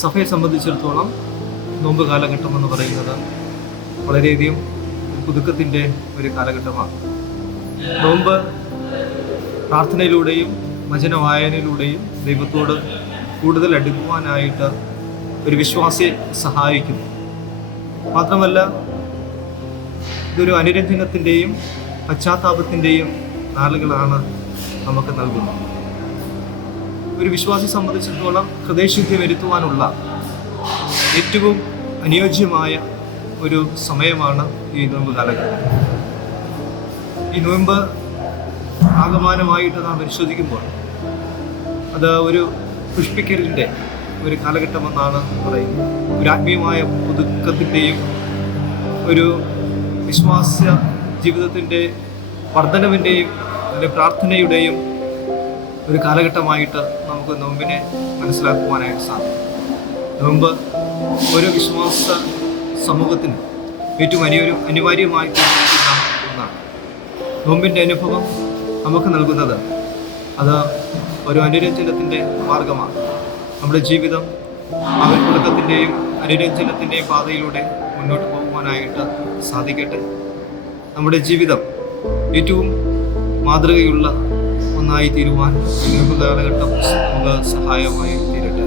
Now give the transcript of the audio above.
സഭയെ സംബന്ധിച്ചിടത്തോളം നോമ്പ് കാലഘട്ടം എന്ന് പറയുന്നത് വളരെയധികം പുതുക്കത്തിൻ്റെ ഒരു കാലഘട്ടമാണ്. നോമ്പ് പ്രാർത്ഥനയിലൂടെയും വചന വായനയിലൂടെയും ദൈവത്തോട് കൂടുതൽ അടുക്കുവാനായിട്ട് ഒരു വിശ്വാസിയെ സഹായിക്കുന്നു. മാത്രമല്ല, ഇതൊരു അനുരഞ്ജനത്തിൻ്റെയും പശ്ചാത്താപത്തിൻ്റെയും നാളുകളാണ് നമുക്ക് നൽകുന്നത്. ഒരു വിശ്വാസിയെ സംബന്ധിച്ചിടത്തോളം ഹൃദയശുദ്ധി വരുത്തുവാനുള്ള ഏറ്റവും അനുയോജ്യമായ ഒരു സമയമാണ് ഈ നോമ്പ് കാലഘട്ടം. ഈ നോമ്പ് ആകമാനമായിട്ട് നാം പരിശോധിക്കുമ്പോൾ അത് ഒരു പുഷ്പിക്കലിൻ്റെ ഒരു കാലഘട്ടമെന്നാണ് പറയുന്നത്. ഒരു ആത്മീയമായ പുതുക്കത്തിൻ്റെയും ഒരു വിശ്വാസ ജീവിതത്തിൻ്റെ വർധനവിൻ്റെയും അല്ലെങ്കിൽ പ്രാർത്ഥനയുടെയും ഒരു കാലഘട്ടമായിട്ട് നമുക്ക് നോമ്പിനെ മനസ്സിലാക്കുവാനായിട്ട് സാധിക്കും. നോമ്പ് ഓരോ വിശ്വാസ സമൂഹത്തിന് ഏറ്റവും അനിവാര്യമായി തീർന്നിരിക്കുന്ന ഒന്നാണ്. നോമ്പിൻ്റെ അനുഭവം നമുക്ക് നൽകുന്നത് അത് ഒരു അനുരഞ്ജനത്തിൻ്റെ മാർഗമാണ്. നമ്മുടെ ജീവിതം പുതുക്കത്തിൻ്റെയും അനുരഞ്ജനത്തിൻ്റെയും പാതയിലൂടെ മുന്നോട്ട് പോകുവാനായിട്ട് സാധിക്കട്ടെ. നമ്മുടെ ജീവിതം ഏറ്റവും മാതൃകയുള്ള ഒന്നായി തീരുവാൻ ഈ നോമ്പ് കാലഘട്ടം നമുക്ക് സഹായമായി തീരട്ടെ.